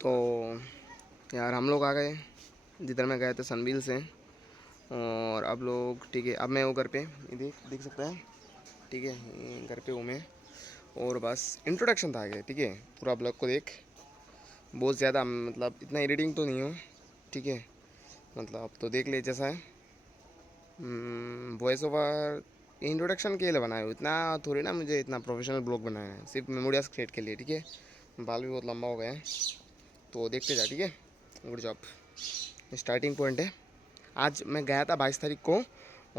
तो यार हम लोग आ गए जिधर मैं गए थे सनबील से। और अब लोग ठीक है, अब मैं वो घर पे ये देख सकते हैं। ठीक है, ये घर पे हूँ मैं। और बस इंट्रोडक्शन था आगे। ठीक है, पूरा ब्लॉग को देख। बहुत ज़्यादा मतलब इतना एडिटिंग तो नहीं हो। ठीक है, मतलब अब तो देख ले जैसा है। वॉइस ओवर इंट्रोडक्शन के लिए बनाया हूँ, इतना थोड़ी ना मुझे इतना प्रोफेशनल ब्लॉग बनाया है, सिर्फ मेमोरियाज क्रिएट के लिए। ठीक है, बाल भी बहुत लंबा हो गया है तो देखते जा। ठीक है, गुड जॉब। स्टार्टिंग पॉइंट है, आज मैं गया था 22 तारीख को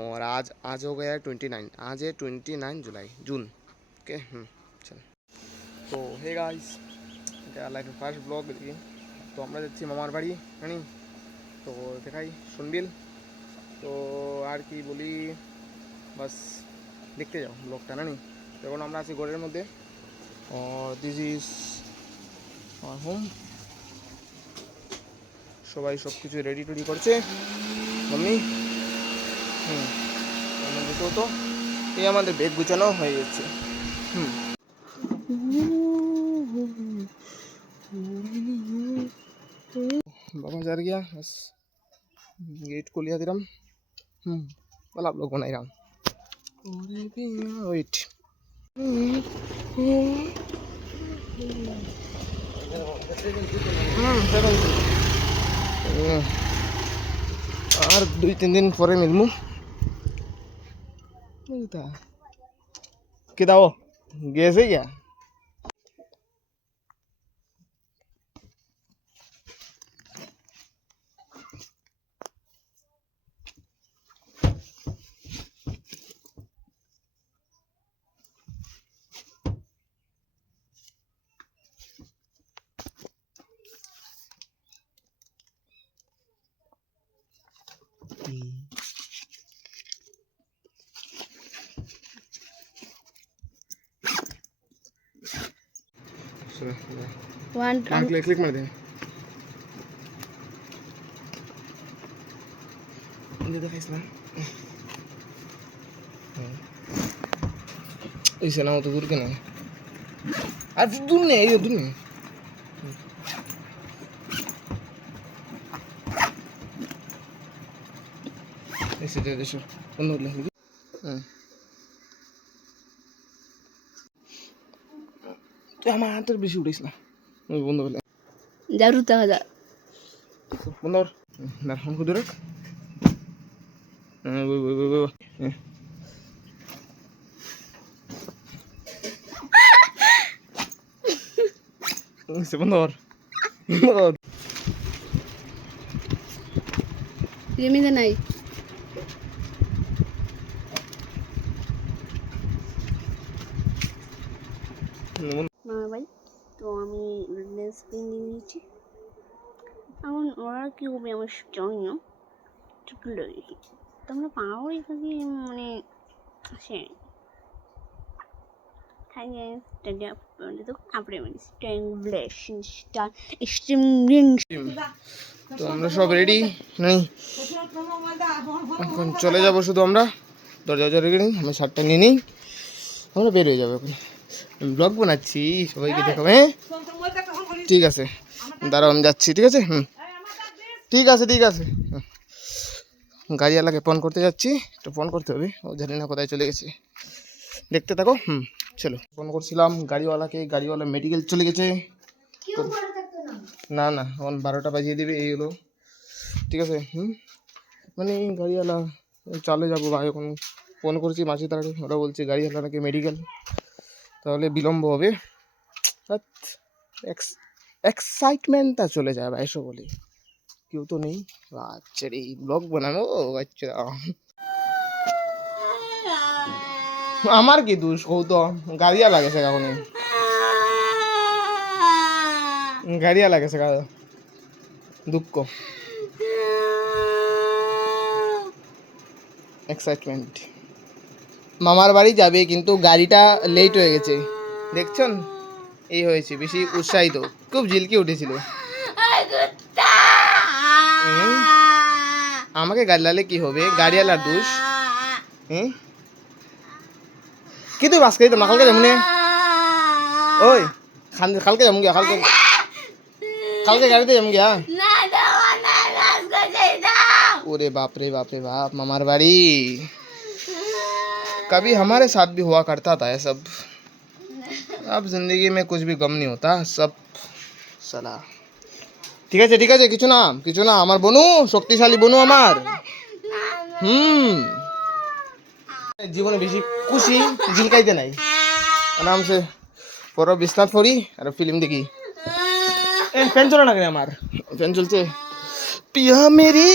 और आज आज हो गया है 29। आज है 29 जुलाई जून। ओके चल। तो हे गाइस, এটা লাইফের ফার্স্ট ব্লগ। দেখি তো আমরা যাচ্ছি মামার বাড়ি জানি। তো দেখাই শুনবিল। তো আর কি বলি, বাস দেখতে যাও ব্লগটা না নি। এখন আমরা আছি ঘরের মধ্যে। দিস ইজ আমার হোম। সবাই সব কিছু রেডি টেডি করছে। মাম্মি আমার যেতেও তো এই আমাদের বেগ গুছানো হয়ে গেছে। बाबा जा गया बस, गेट को लिया दिरम। वाला आप लोग बनाई रहा वेट। और 2-3 दिन पर मिलमु मिलता कि दाओ गैस है क्या। क्लिक मार दे ऐसे ना हो तो दूर के ना আর दूर नहीं ये दूर नहीं ऐसे दे दे सर बंद हो गया। তুই আমার হাতের বেশি উঠিস না, ওই বন্ধ করলে জারুতা হাজা বন্ধ কর না ফোন করে রাখ। বন্ধ কর জমিতে নাই মামা ভাই। তো আমি লেন্স কিনে নিয়েছি, এখন ওরা কি হবে আমার জানি না, ঠিক লেগেছি। তোমরা পাও এখানে মানে সে তো আমরা সব রেডি নেই, এখন চলে যাবো। শুধু আমরা দরজা রেখে নিই, আমি শার্টটা নিয়ে নিই, আমরা বের হয়ে যাবো। এখন ব্লগ বানাচ্ছি, সবাইকে দেখাবো। হ্যাঁ ঠিক আছে, দাঁড়াও আমি যাচ্ছি। ঠিক আছে ঠিক আছে ঠিক আছে। গাড়িওয়ালাকে ফোন করতে যাচ্ছি, একটু ফোন করতে হবে, ও জানি না কোথায় চলে গেছে। দেখতে থাকো। চলো, ফোন করছিলাম গাড়িওয়ালাকে, গাড়িওয়ালা মেডিকেল চলে গেছে। না না এখন 12টা বাজিয়ে দেবে, এই হলো। ঠিক আছে মানে গাড়িওয়ালা চালে যাবো ভাই। এখন ফোন করেছি মাঝে তাড়াতাড়ি, ওরা বলছে গাড়িওয়ালা নাকি মেডিকেল, তাহলে বিলম্ব হবে। এক্সাইটমেন্টটা চলে যায় ভাই, এসব বলি কেউ তো নেই। আচ্ছা এই ব্লগ বানানো আচ্ছা আমার কি দোষ কৌ তো, গাড়িয়া লাগেছে এখন, গাড়িয়া লাগেছে দুঃখ এক্সাইটমেন্ট। মামার বাড়ি যাবে কিন্তু গাড়িটা লেট হয়ে গেছে, দেখছেন এই হয়েছে। বেশি উৎসাহিত, খুব ঝিলকে উঠেছিল। আমাকে গাড়ি লাগলে কি হবে, গাড়িওয়ালার দোষ। কি তুই বাস করি কালকে যেমন ওই কালকে যেমন গিয়া কালকে কালকে গাড়িতে যাম গিয়া ओरे बाप रे बाप, मामार बाड़ी कभी हमारे साथ भी हुआ करता था ये सब। अब जिंदगी में कुछ भी गम नहीं होता सब साला। ঠিক আছে কিছু না আমার বনু শক্তিশালী বনু আমার। জীবনে বেশি খুশি ঝিলকাইতে নাই, আরামসে পড়ো বিছনাত পড়ি আর ফিল্ম দেখি। ফ্যান চলে না কেন? আমার ফ্যান চলছে। পিয়া মেরি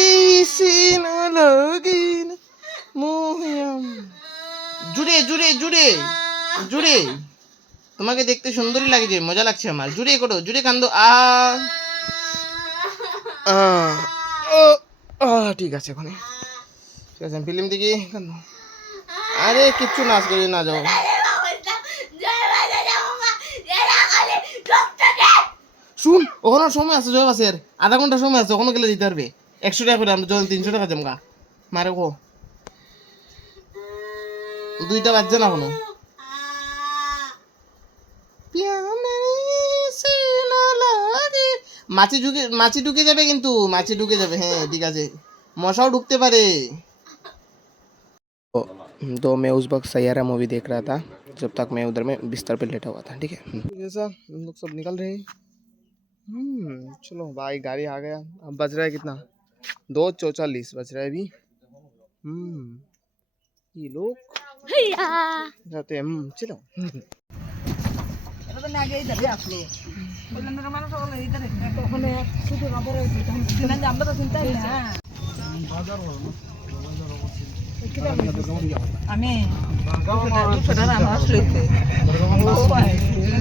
সিনা লাগিন মোহিয়াম জুড়ে জুড়ে জুড়ে জুড়ে তোমাকে দেখতে সুন্দরই লাগছে, মজা লাগছে আমার। জুড়ে করো, জুড়ে কান্দো। ঠিক আছে ওখানে, ঠিক আছে ফিল্ম দেখি কান্দো। আরে কিচ্ছু নাচ করে না যাও। শুন ওখানে সময় আছে, জয় বাসের আধা ঘন্টা সময় আছে, ওখানে গেলে দিতে পারবে 100 টাকা করে। আমরা 300 টাকা জমগা মারে কো 2টা বাজছে না কোনো। মাছি ঢুকে যাবে কিন্তু, মাছি ঢুকে যাবে। হ্যাঁ ঠিক আছে, মশাও ঢুকতে পারে। तो मैं उस वक्त सैयारा मूवी देख रहा था जब तक मैं उधर में बिस्तर पे लेटा हुआ था। ठीक है, जैसा हम लोग सब निकल रहे हैं। चलो भाई गाड़ी आ गया। अब बज रहा है कितना? 2:44 बज रहा है अभी। ये लोग जाते हैं। चलो আমি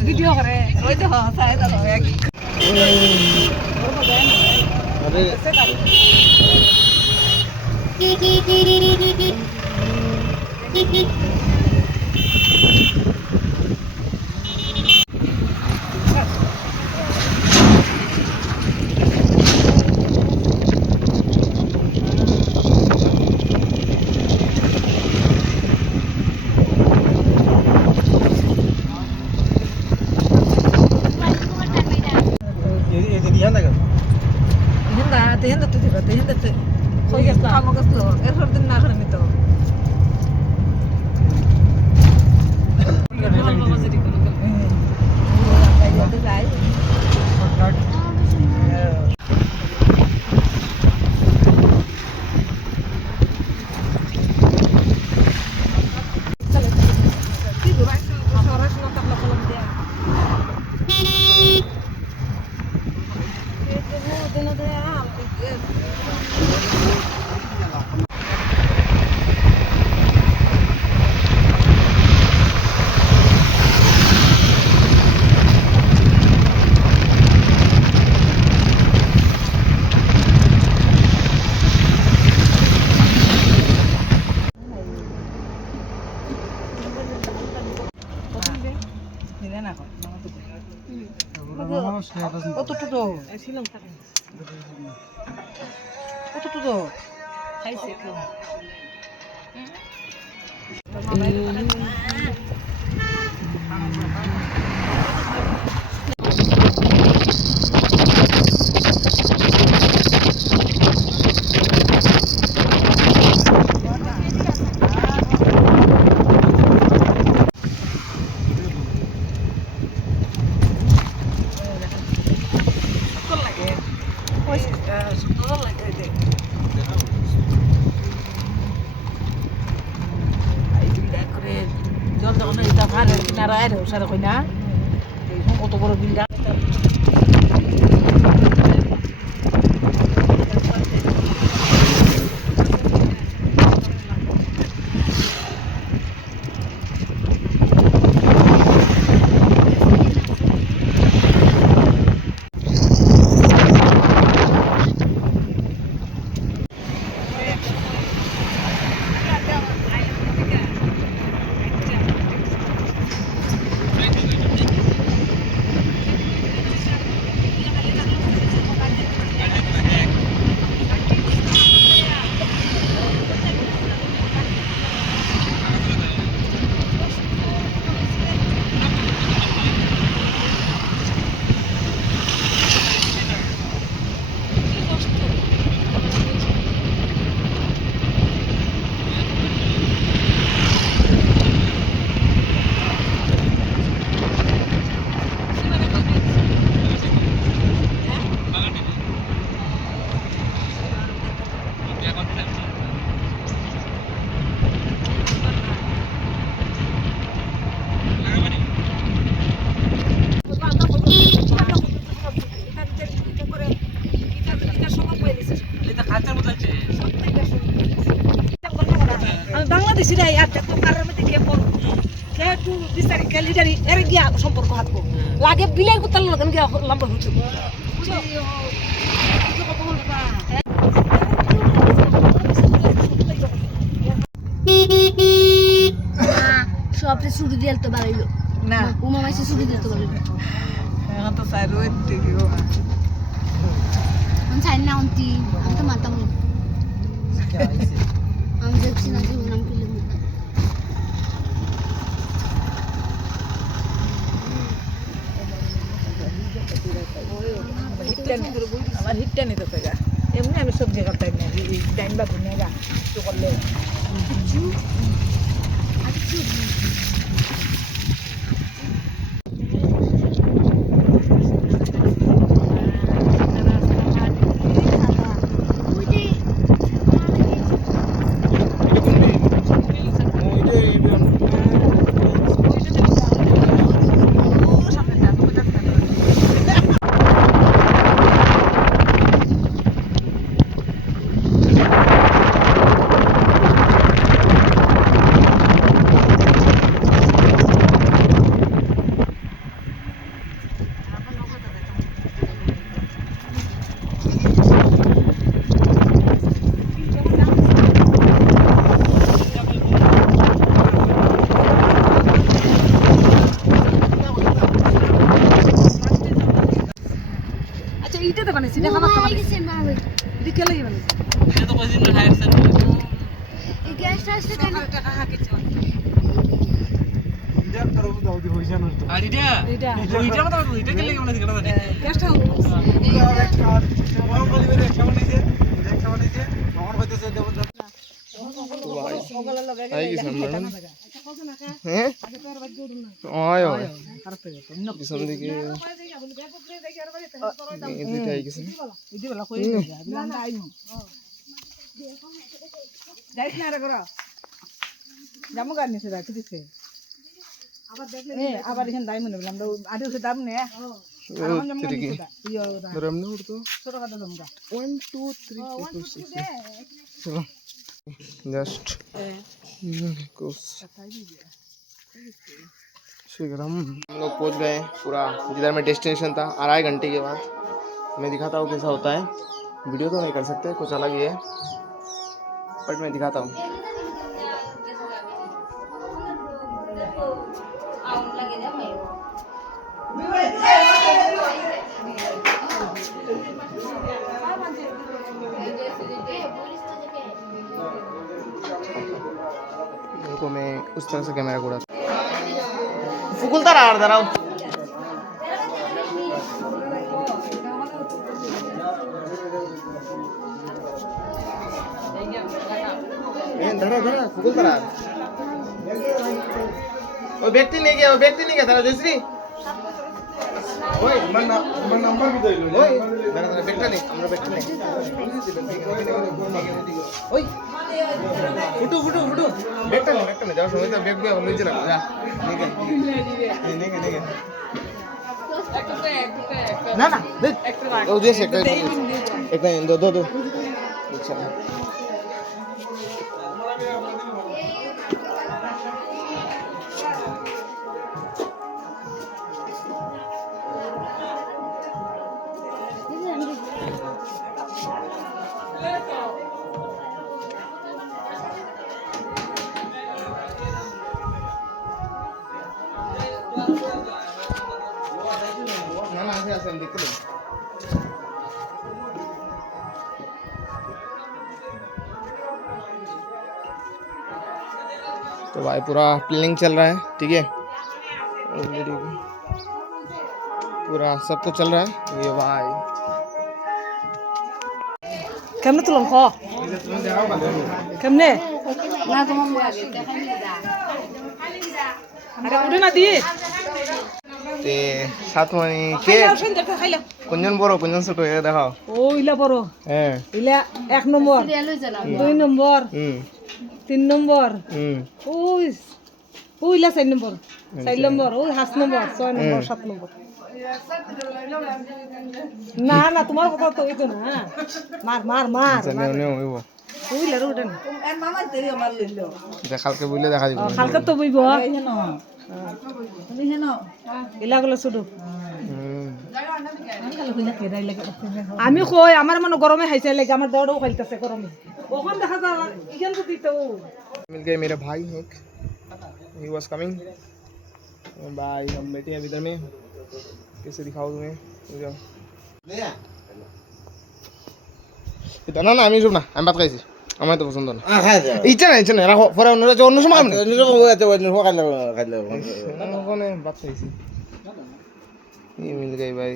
ভিডিও করে ওই দেখো চাই দেখো 대현대 거기 다 먹었어. 에서 듣나 그러면 또. 어떻게 খাইছে সারা কই না কত বড় বিল্ডার আমি বাংলাদেশি রে আর তো কারের মধ্যে গিয়ে পড় কে একটু বিচারি কে লিডারি এর গিয়া সম্পর্ক হাতবো লাগে বিলাই কুতাল লগন গিয়া লম্বা হচ্ছে সব ছুটি দিয়ে তো বাড়াইলো না উমা মাসে ছুটি দিয়ে তো বাড়াইলো এখন তো সাইরো এদিকে গো আমি চাই না অন্তি আমি তো মানতাম না আমি দেখছি না জীবন আমি কিলো আমার হিটটা নিতে থাকে এমনি আমি সবজি কাটতাম না এই ডাইন বা ঘুমিয়ে গা তো করলে আচ্ছা এইটাতে বানাইছি না খাবার খাবার গেছে মারে এটা কে লাগে বানাইছি এটা তো কইছিস না হায়ার সেন্টার এই গ্যাসটা আসলে কেন টাকা হাকিছে আর এটা এটা ওইটা মত ওইটা কে লাগে বানাইছিস কেন জানি গ্যাসটা সকালে লগে আই গেছে হ্যাঁ ওই ওই পিছন দিকে এদিকে আই গেছে ইদি বলা কই বিলান্ডা আইমু যাইছ না রে গরা জামু গান নিছে রাখি দিছে আবার দেখলে আবার এখানে দাইমু না বিলান্ডা আদি উঠে দাম নে এমনি উঠতো ছোট কাটা জামগা 1 2 3 4 चलो जस्ट शीघ्रम हम लोग पहुंच गए पूरा जिधर में डेस्टिनेशन था 2.5 घंटे के बाद मैं दिखाता हूँ कैसा होता है वीडियो तो नहीं कर सकते कुछ अलग ही है बट मैं दिखाता हूँ देखो मैं उस तरह से कैमरा को फुकुलता रहा दाঁড়াও दाঁড়া दाঁড়া फुकुलता रहा वो व्यक्ति नहीं गया दाঁড়া जयश्री ওই আমার নাম্বার কি দইলো ওই দাঁড়া দাঁড়া ব্যাগটা নে আমরা ব্যাগটা নে ওই ফুটু ব্যাগটা নে যাও সময় তো ব্যাগ লই যা যা নিকে না না ও দেশ একটা দো আচ্ছা না না আছে আমি দেখতে পাবো तो भाई पूरा प्लानिंग चल रहा है ठीक है पूरा सब कुछ चल रहा है ये भाई কেমনে তুলন খ কেমনে না তোমার আরে উঠে না দিয়ে ते सात मनी के कुंजन बड़ो कुंजन ছোট এ দেখাও ও ইলা বড় হ্যাঁ ইলা 1 নম্বর 2 নম্বর 3 নম্বর ওই ওইলা 4 নম্বর 4 নম্বর ওই 5 নম্বর 6 নম্বর 7 নম্বর না না তোমার কথা তো হইতো না মার মার মার আচ্ছা নেও নেও হইব বুঝলে রে উঠেন দেখালকে বুঝলে দেখা দিব হালকা তো বইব এলাগুলো শুধু আমি কই আমার মনে গরমে খাইছে লাগে আমার দেওয়াটাও খাইতেছে গরমে ওখান দেখা যা ইখান তো দিতে मिल गए मेरे भाई एक ही वॉज कमिंग भाई हम बैठे हैं इधर में कैसे दिखाओ तुम्हें जाओ এটা না না আমি সব না আমি ভাত খাইছি আমার তো পছন্দ না ইচ্ছা না রাখো পরে অন্য সময় খাবো ওখানে ভাত খাইছি ये मिल गई भाई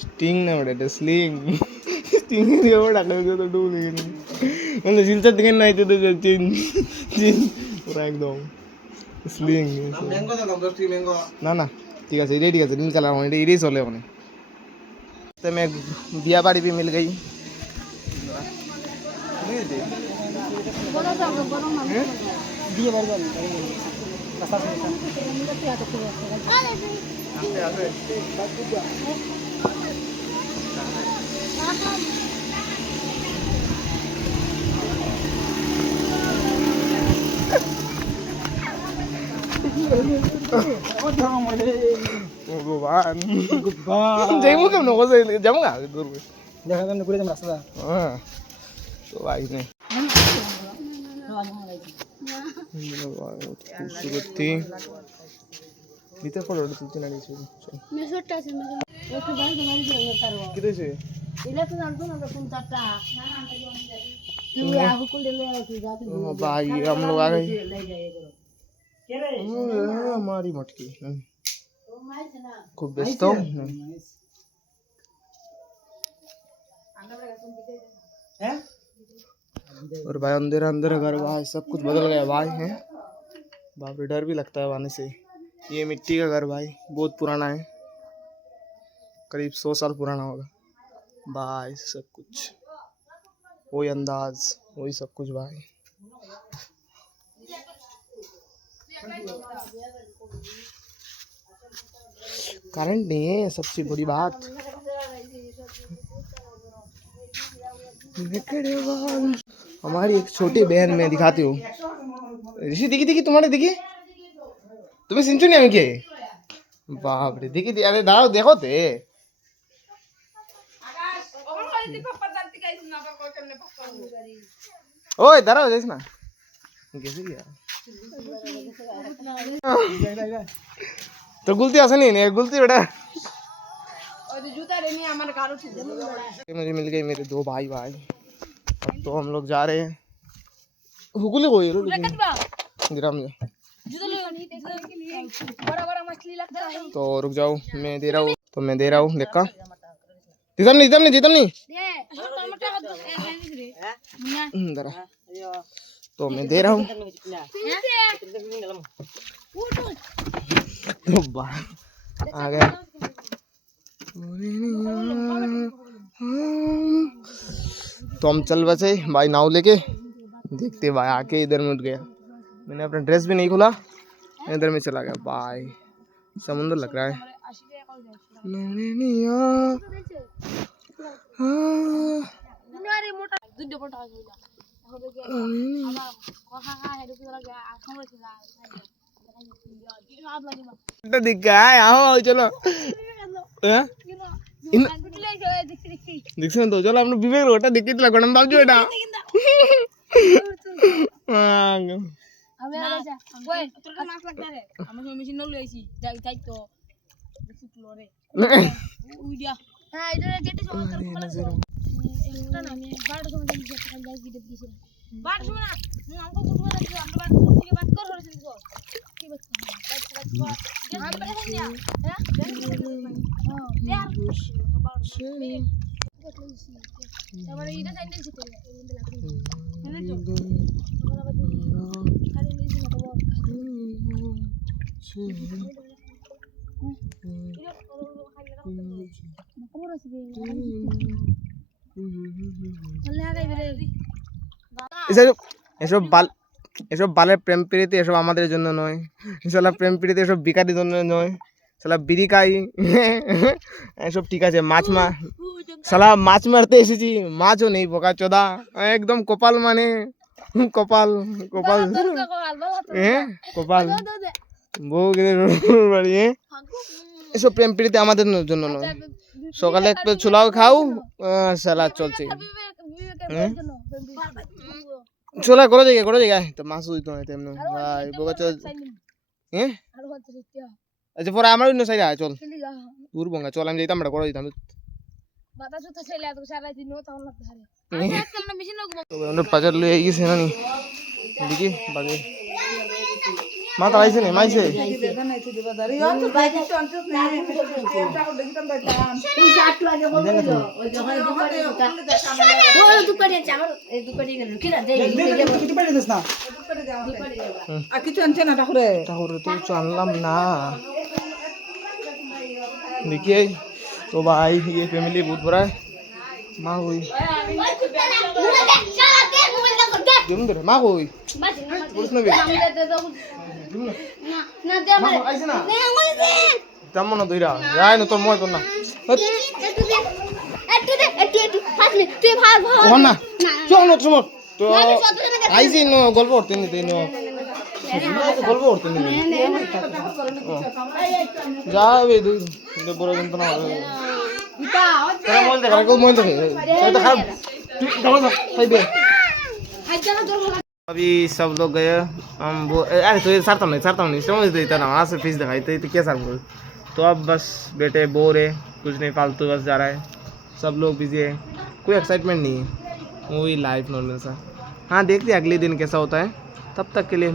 स्टिंग ना बेटा स्लिंग स्टिंग ये बड़ा कर तो डूब नहीं मतलब जिलता दिखन नहीं तो चिन चिन पूरा एकदम स्लिंग ना ना ठीक है रेडी है नील कलर होने रेडी चले होने तो मैं बिया बाड़ी भी मिल गई भगवान जाइमु केम नको जामु का दूर में देखा तुमने पूरे जम रास्ता हां तो भाई ने खूबसूरत थी भीतर फोटो तुलते ना नीचे मैं छोटा से मैं एक बार तुम्हारी जगह करवा किधर से इले तो जानतो ना तुम चाचा तू आ हुकुल ले आओ तू जाके भाई हम लोग आ गए हमारी मटकी खूब व्यस्त हूँ और भाई अंधेरा अंधेरा घर भाई सब कुछ बदल गया भाई है बाप रे डर भी लगता है आने से ये मिट्टी का घर भाई बहुत पुराना है करीब 100 साल पुराना होगा भाई सब कुछ वही अंदाज वही सब कुछ भाई करंट नहीं है सबसे बड़ी बात हमारी एक छोटी बहन मैं दिखाती हूँ ऋषि दिखी दिखी तुम्हारे दिखी तुम्हें सिंचू नहीं क्या बाप रे दिखी अरे दाओ देखो ते ओए दाराओ जैसे ना कैसे किया तो गुलती आसा नहीं गुलती बेटा मुझे मिल गए मेरे दो भाई भाई अब तो हम लोग जा रहे हैं हुकुले कोई जरा मुझे तो रुक जाओ मैं दे रहा हूँ देखा जितम नहीं जरा तो मैं दे रहा हूँ तो आ गया तो हम चल बचे भाई नाव लेके देखते भाई आके इधर में उठ गया मैंने अपना ड्रेस भी नहीं खोला इधर में चला गया भाई समुंदर लग रहा है दिखा है आओ चलो दिखने तो चलो हमने विवेक रोटा दिखी तो लगन बाप जो बेटा अबे आजा ओए তোর মাছ লাগতা রে আমি মেশিন নল লইছি যাই তাই তো দেখি ফ্লোরে উইডিয়া হ্যাঁ এটা যেটা সমস্যা করে এটা না আমি 12 সময় দিন যেতে কাল যাই ভিডিও দিছি 12 সময় না আমকো বুঝবা লাগবে আমরা বাত থেকে বাত কর হইছে তো কি বাত কর हम बड़े हैं क्या हां यार তারপরে এটা সাইন্ডেল ছিল এনে তো তখন আবার খালি নিয়েছি না তো খবর আছে বলে আগে বেরে ऐसा बाल এসব বালের প্রেম প্রীতি এসব আমাদের জন্য নয়, সালা প্রেম প্রীতি এসব বিকারির জন্য নয়, সালা বিড়ি খাই এসব ঠিক আছে। সালা মাছ মারতে এসেছি, মাছও নেই বোকা চোদা, একদম কপাল মানে কপাল কপাল হ্যাঁ কপাল বউ বাড়ি এসব প্রেম প্রীতি আমাদের জন্য নয়। সকালে একটু ছোলাও খাও, সালা চলছে ছোলা করে জায়গায় তো মাছ হইতো না তেমন ভাই বোকা চল হ্যাঁ। আচ্ছা পরে আমার অন্য সাইডে আয় চল, দূর বঙ্গা চল, আমি যাইতাম করে দিতাম বাজার লই গেছে না নি দেখি বাজে মা তাড়াইছে নি মাইছে ঠাকুরে তো কিছু আনলাম না देखिए। तो भाई ये फैमिली बहुत बड़ा है। माँ हुई माँ हुई भी ऐसे ना তেমন না দুইরা যাই না তোর মই কর না না চল না চল তো আইছি নো গল্প করতে নিতে নো গল্প করতে নিতে যাবে দুই বড় কিন্তু না তোরা মন দেখা কেউ মন দেখে তো খারাপ খাইবে। अभी सब लोग गए हम वो अरे तो ये सारता नहीं समझ देता ना वहाँ से फीस दिखाई तो क्या सर बोल। तो अब बस बेटे बोर है, कुछ नहीं फालतू बस जा रहा है, सब लोग बिजी है, कोई एक्साइटमेंट नहीं है, वही लाइफ नॉर्मल सा। हाँ देखते हैं अगले दिन कैसा होता है, तब तक के लिए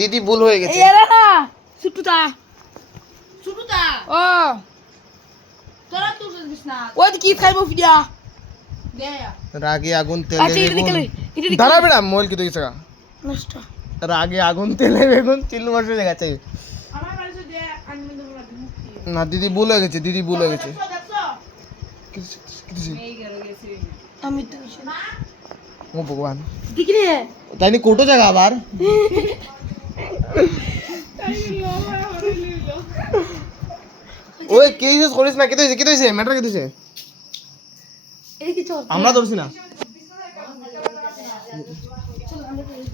दीदी भूल हो गए রাগে আগুন তেলে দাঁড়া বেড়া মোবাইল কি দেখছ রাগে আগুন তেলে বেগুন চিল্লু মারছে গেছে না দিদি ভুল হয়ে গেছে ও ভগবান তাই নি কোটো জায়গা আবার ওই কে ইউজ করিস না, কে দিছে ম্যাটার কে দিছে আমরা ধরছি না,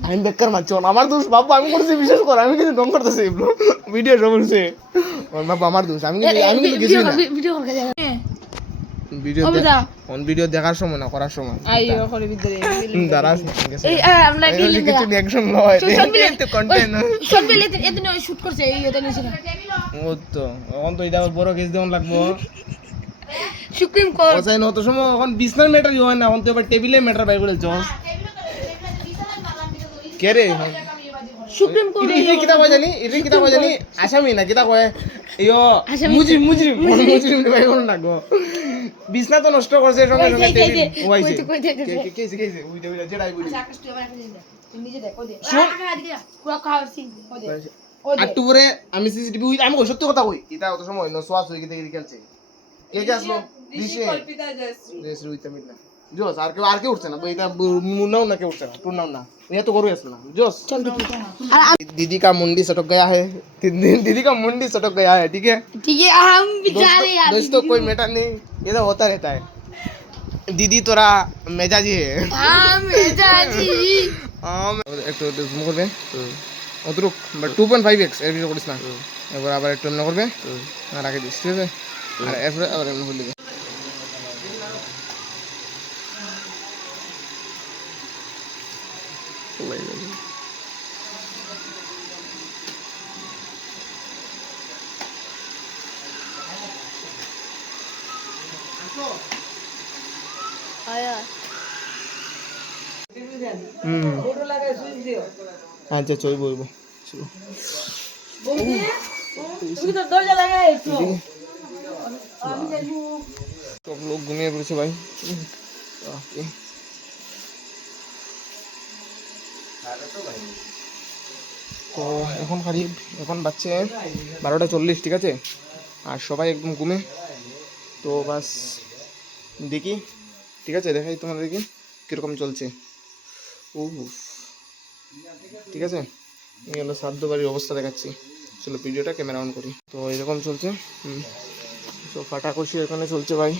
আমি বেকার মারছি আমার দোষ বাবু, আমি করছি বিশেষ করে আমি কিন্তু ডং করতেছি ভিডিও সব বলছে বাবু আমার দোষ, আমি কিন্তু কিছু না ভিডিও দেখার সময় না করার সময় দাঁড়াস এই আমরা কি কিছু রিঅ্যাকশন লয় তো কন্টেন্ট সব মিলে এদিন শুট করছে এই ওটা নিছে ও তো এখন তো এটা বড় কেস দেওয়ান লাগবো সুপ্রিম কোর্ট ওসাই ন তো সময় এখন বিজনেস ম্যাটার হয় না, এখন তো এবার টেবিলে ম্যাটার বাই বলে জজ কে রে সুপ্রিম কোর্ট এটা কিতা কয় জানি আসামি না কিতা কয় ইয়ো মুজরিম ভাই কোন লাগবো বিছনা তো নষ্ট করছে সঙ্গে সঙ্গে টেবিল ওইছে কেছে ওই যেটাই বলি নিজে দেখ ওই দে পুরো খাওয়ার সিন ওই দে আটুরে আমি সিসিটিভি আমি কই সত্যি কথা কই এটা অত সময় ন সোয়াস হই গিয়ে খেলছে কে যে আসলো দিছে কল্পিতা জয়শ্রী রুইতা মিনা জোস আর কে উঠছে না এটা মুন্নাও না কে উঠছে না টুনাও না ये तो करो असला जोश चल दीदी का मुंडी सटक गया है, दीदी का मुंडी सटक गया है, ठीक है हम बेचारे यार दोस्तों कोई मैटर नहीं, ये तो होता रहता है। दीदी तोरा मेजाजी है मेजाजी एक तो জুম করবে অতরুক বাট 2.5x এর ভিডিও করিস না এবার আবার একটু এমন করবে আর আগে দিস ঠিক আছে আর এরপরে আবার এমন বলবি আচ্ছা চল বলবো সব লোক ঘুমিয়ে পড়েছে ভাই। তো এখন বাচ্চে 12:40 ঠিক আছে, আর সবাই একদম ঘুমে। তো বাস দেখি ঠিক আছে, দেখাই তোমাদেরকে কীরকম চলছে। ও ঠিক আছে, এই হলো সাধ্য বাড়ির অবস্থা দেখাচ্ছি। চলো ভিডিওটা ক্যামেরা অন করি। তো এরকম চলছে। তো কাটাকষি এখানে চলছে ভাই।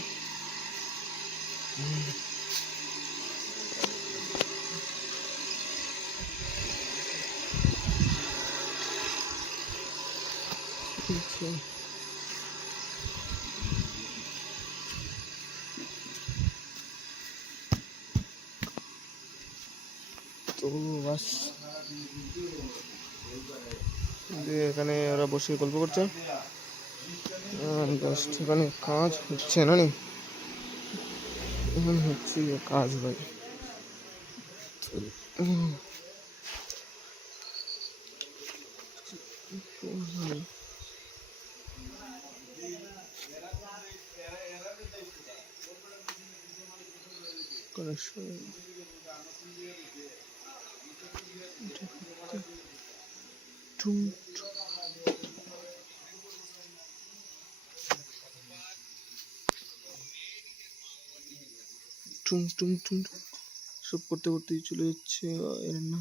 তো বাস এখানে ওরা বসে গল্প করছে। জাস্ট এখানে কাজ হচ্ছে না নি, এখানে হচ্ছে কাজ ভাই। টুম টুম টুম সব করতে করতেই চলে যাচ্ছে। এর না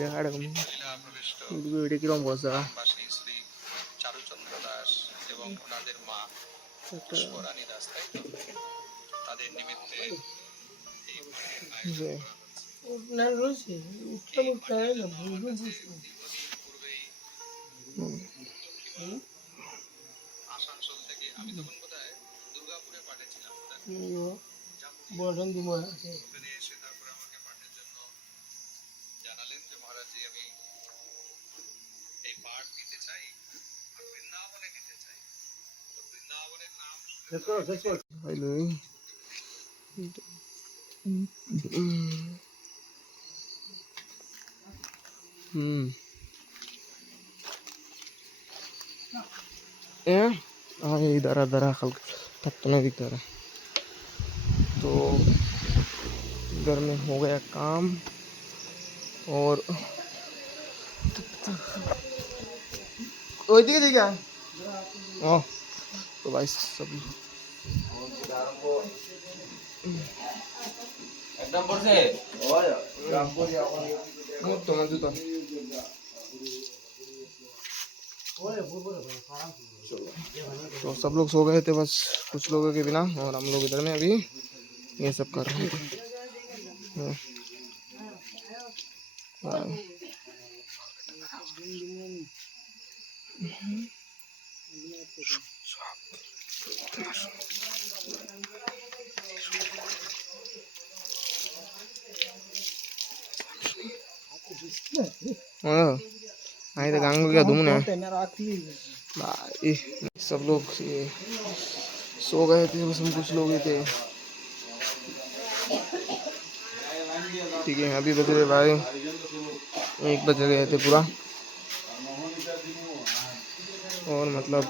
দেখা এরকম এটা কিরকম বসা চারুচন্দ্র দাস এবং ওনাদের মা পুষ্পরানী দাস, তাই তো? তাদের নিমিত্তে আসানসোল থেকে আমি তখন বোধহয় দুর্গাপুরে পাঠিয়েছিলাম, ওখানে এসে তারপরে আমাকে পাঠের জন্য জানালেন যে মহারাজজি আমি এই পাঠ দিতে চাই, আর বৃন্দাবনে দিতে চাই। তো বৃন্দাবনের নাম हाँ इधर इधर खल तब तो नहीं दिखता रहा। तो इधर में हो गया काम और कोई दिखे क्या तो भाई सब একদম পড়ছে तो मजू तो तो सब लोग सो गए थे बस कुछ लोगों के बिना, और हम लोग इधर में अभी ये सब कर रहे थे। आई तो गांग क्या धूम ने भाई सब लोग ये सो गए थे, बस हम कुछ लोग ही थे। ठीक है, अभी बज रहे भाई 1 बज गए थे पूरा, और मतलब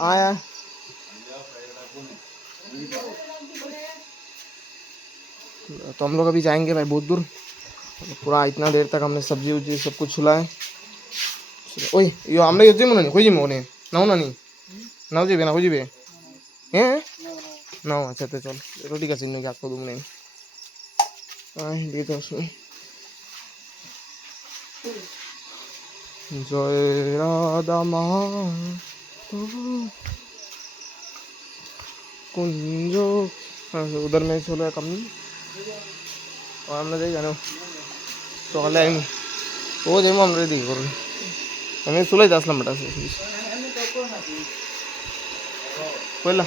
आया तो हम लोग अभी जाएंगे भाई बहुत दूर। पूरा इतना देर तक हमने सब्जी उब्जी सब कुछ छुलाए। ओए यो हमने यो जिम नहीं कोई जिम होने नाउ ना नहीं नाउ जीबे ना कोई जीबे हैं नाउ अच्छा तो चल रोटी का सीन क्या को दूं नहीं ये तो सुन जय राधा कुंज उधर में चलो कम और हमने देख जानो सकाले आइम वो जाइम हम रेडी करो हमें सुलाई আসলাম বেটা কইলা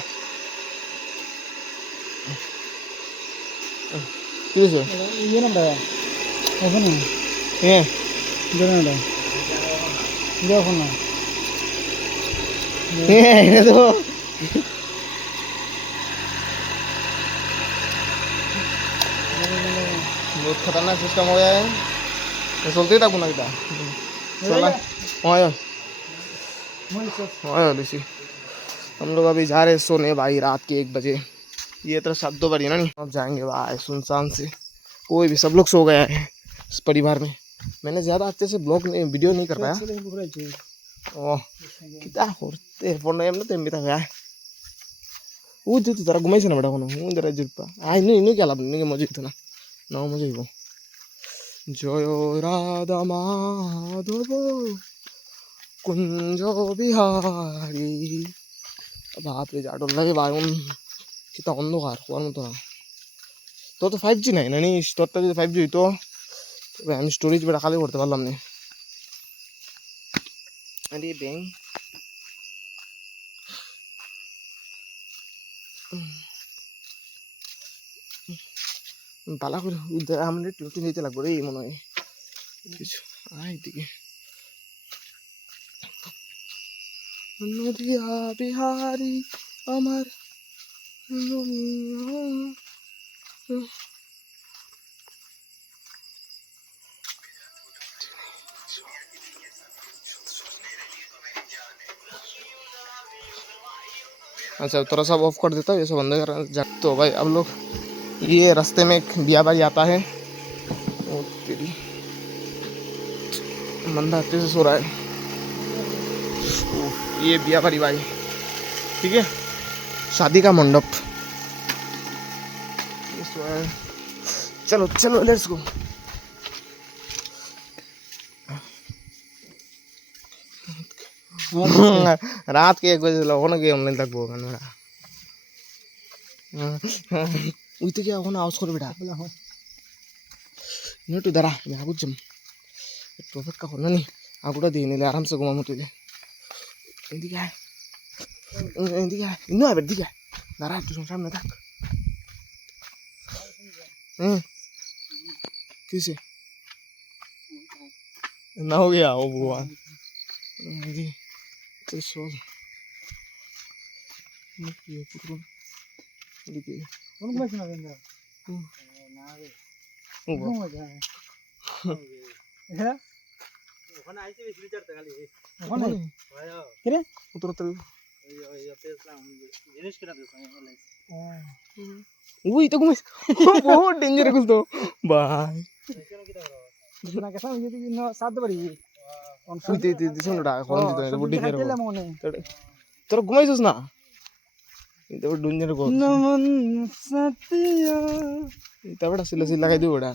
কি হইছে ইয়ে না দাদা এখন না হ্যাঁ জানা না দেখো না হ্যাঁ এটা তো बहुत खतरनाक सिस्टम हो गया है मैं चलते ही था लगता चला ओए ओए लुसी हम लोग अभी जा रहे हैं सोने भाई रात के 1 बजे ये तरह 7 बजे ना नहीं अब जाएंगे भाई सुनसान से कोई भी सब लोग सो गए हैं इस परिवार में मैंने ज़्यादा अच्छे से ब्लॉग नहीं वीडियो नहीं कर पाया ओह कितना होते फोन एम ना तेम भी था गया वो जो तारा घुमाई से ना बेटा कोनो वो जरा जुल्पा आई नहीं क्या लाभ नहीं मजे इतना ना मजे वो जय राधा माधव कुंज बिहारी बाप रे जाडो लगे बागुन कितना अंधकार हुआ मत ना तो 5G नहीं ना नहीं তোরটা যদি 5G হইতো তবে আমি স্টোরেজ বেটা খালি করতে পারলাম না আরে ব্যাং পালা করে আমাদের টিউটি নিতে লাগবে রে মনে হয় কিছু আয় দিকে নদিয়া বিহারি আমার अच्छा थोड़ा सा ऑफ कर देता हूँ ये सब बंद कर जा तो भाई अब लोग ये रास्ते में एक बिया बारी आता है वो तेरी बंदा अच्छे से सो रहा है ये बिया बारी भाई ठीक है शादी का मंडप चलो चलो लेट्स गो रात के 1 बजे लोगों ने गेम नहीं तक वो मेरा वो तो क्या होना आउट कर बेटा नहीं तो डरा मैं कुछ जम प्रोफेट का होना नहीं आगुड़ा देने ले आराम से घुमा मुझे इंदी क्या है इन्नो है बेटी क्या डरा तू सामने तक किसे ना हो गया वो भगवान तो सोल ये पुत्र देखिए कौन मत ना देंगे ना रे वो मजा है ওখানে আইছে বেশি চড়তে খালি ওখানে কেরে পুত্র তো ওই পেছলাম জিনিস কিনা দেখো ওই তো ঘুমাইছ বহুত ডেঞ্জার গুল তো ভাই না কেসা যদি ন সাত বাড়ি শুইতে দিছনটা কোন দিতে বুদ্ধি করে তোর ঘুমাইছস না এটা ডেঞ্জার গো নমন সতিয়া এটা বড় সিলা সিলা লাগাই দিও বড়া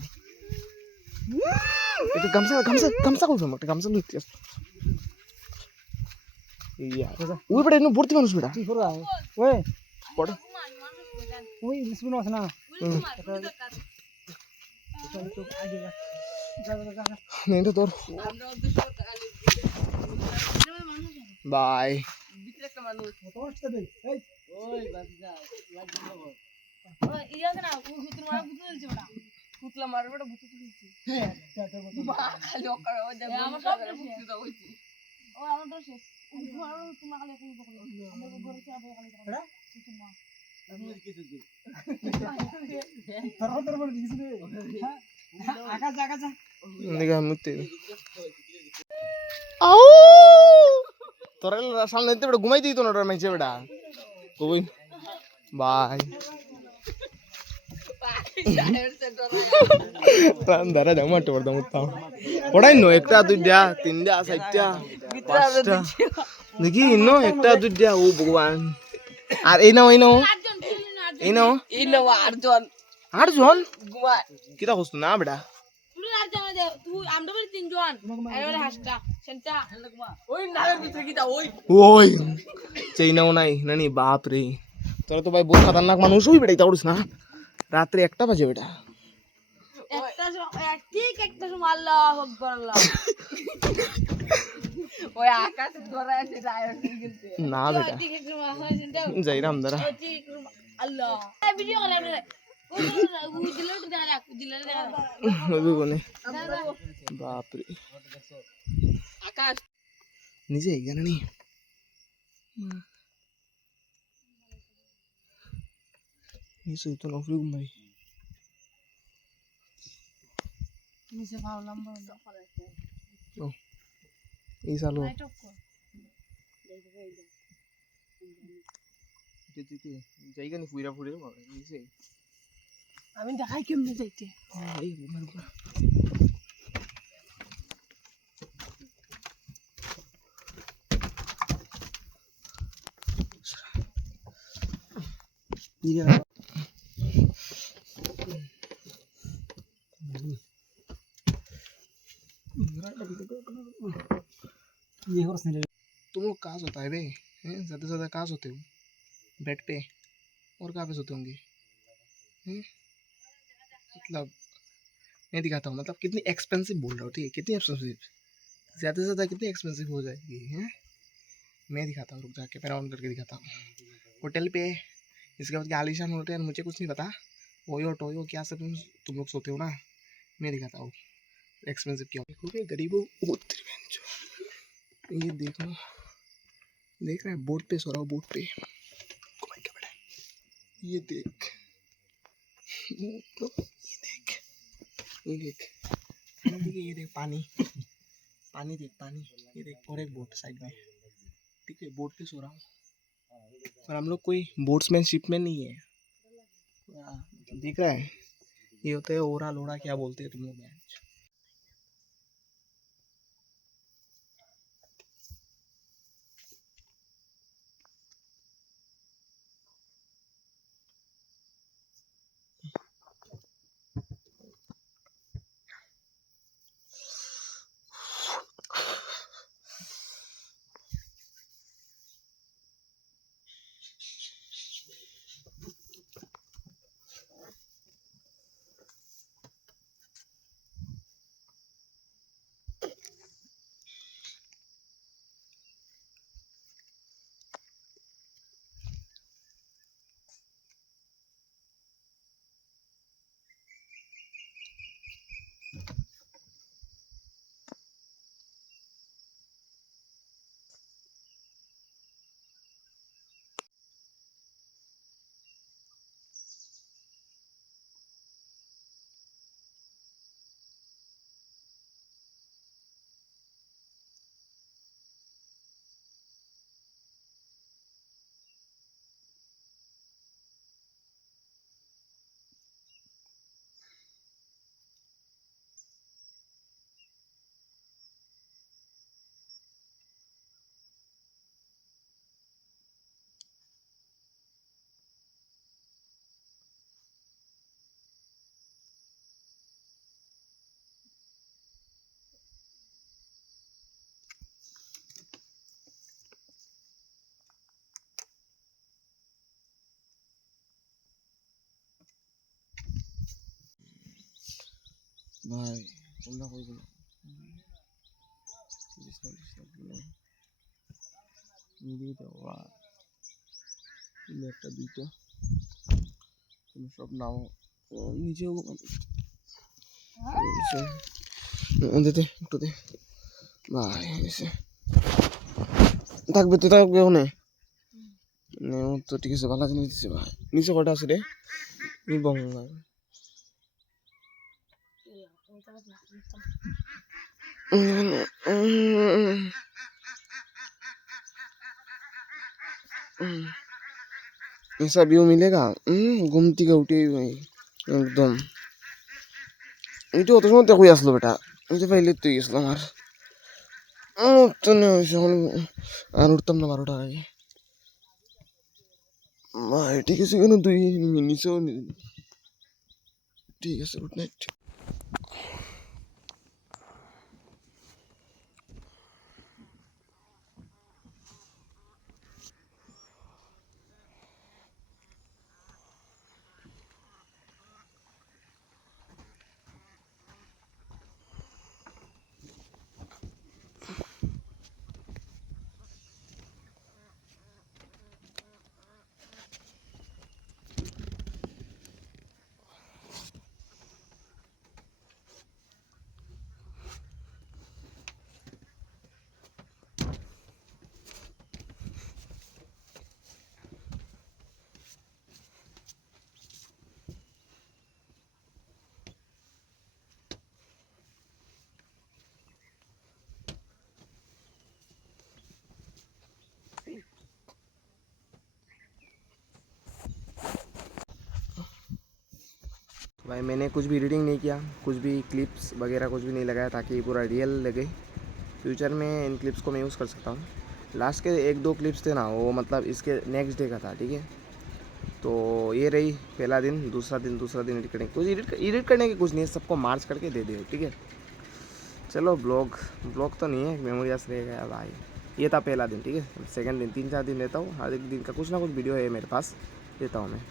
itu gamsa kau sama, gamsa lu itu. Iya. Wih pada ini burti manus beda. Wih, pada. Wih, nisbun mana? Nih itu tur. Bye. Iya kenapa? Butuh mana butuh coba. পুতলা মারবে ওটা বুঝতে দিচ্ছি হ্যাঁ খালি ওকার ও যা আমার সব বুঝতে দাও হইছি ও আমার তো শেষ তোমার খালি একটু পকড়ো আমরা ঘরে চা খালি হ্যাঁ তোমা আমি কিছু দিই তোর বড় কিছু দে আকাশ আকাশ নিগা মুতে আউ তোর সামনে নিতে বড় ঘুমাই দিই তো না মাইছে বেটা কই by Tandara jangan mati pada mutam. Orang ini ekta tu dia, tinja saja. Lagi ini ekta tu dia, oh Bhagwan. Ini Arjun. Arjun? Kita khusus nama beda. Tu Arjun ada, tu amda beri tinjuan. Ayo ada hasta, senta. Oi, nalar bitri kita, oi. Oi, China unai, nani baapre. Terus tu bayi बहुत खतरनाक मानुस हुई बेटा इतना उड़स ना. রাত্রে 1টা বাজে বেটা ঠিক একটা সময় আল্লাহু আকবার আল্লাহ ওই আকাশ ধরে আছে ডায়র গেছে না বেটা ঠিক একটা সময় হয় যাইরাম দাঁড়া ঠিক আল্লাহ এই ভিডিও করে আপনি উজিলট দেখা ওই কোনে বাপ রে আকাশ নিচে এখানে নেই Isso, eu tô no frio, mas. নিচে ভাও লম্বা ও এই সালো লাইট অফ কর যেতে জায়গা নি ফুইরা ফুরে নিচে আমি দেখাই কেমনে যাইতে এই ঘুমার উপর ये और नहीं तुम लोग कहाँ सोता है बे हैं ज़्यादा से ज़्यादा कहाँ सोते हो बेड पे और कहाँ पे सोते होंगे हैं मतलब मैं दिखाता हूँ मतलब कितनी एक्सपेंसिव बोल रहा हूँ ठीक है कितनी एक्सपेंसिव ज़्यादा से ज़्यादा कितनी एक्सपेंसिव हो जाएगी हैं मैं दिखाता हूँ रुक जाके पैरा ऑन करके दिखाता हूँ होटल पे इसके बाद क्या आलीशान होटल मुझे कुछ नहीं पता ओयो टोयो क्या सब तुम लोग सोते हो ना मैं दिखाता हूँ एक्सपेंसिव क्या देखोगे गरीबों ये देखो देख रहा है बोट पे सो रहा हूँ बोट पे घुमाई क्या बड़ा ये देख ये देख ये देख पानी पानी देख पानी ये देख और एक बोट साइड में ठीक है बोट पे सो रहा हूँ और हम लोग कोई बोट्समैनशिप में नहीं है दिख रहा है ये होता है ओरा लोड़ा क्या बोलते हैं तुम लोग ভাই তোমরা কই গেল একটা দুইটা তুমি সব নাও নিজেও দে একটু দে ভাই এসে থাকবে তো থাকবে ওখানে তো ঠিক আছে ভালো জিনিস দিচ্ছে ভাই নিচে কটা আছে রে বঙ্গা ऐसा व्यू मिलेगा घूमती का उठे भाई एकदम এটা অত সময় দেখই আসলো বেটা এটা পাইলে তুই গেছিল আমার তো আর উঠতাম না 12টার আগে ভাই ঠিক আছে কেন তুই নিচেও ঠিক আছে গুড নাইট भाई मैंने कुछ भी एडिटिंग नहीं किया, कुछ भी क्लिप्स वगैरह कुछ भी नहीं लगाया ताकि ये पूरा रियल लगे। फ्यूचर में इन क्लिप्स को मैं यूज़ कर सकता हूँ। लास्ट के 1-2 क्लिप्स थे ना, वो मतलब इसके नेक्स्ट डे का था, ठीक है। तो ये रही पहला दिन, दूसरा दिन एडिट करने, कुछ एडिट करने की कुछ नहीं है, सबको मार्च करके दे दे, ठीक है। चलो ब्लॉग तो नहीं है, मेमोरीज रह गया भाई। ये था पहला दिन, ठीक है। सेकंड दिन 3-4 दिन लेता हूँ, हर एक दिन का कुछ ना कुछ वीडियो है मेरे पास, देता हूँ मैं।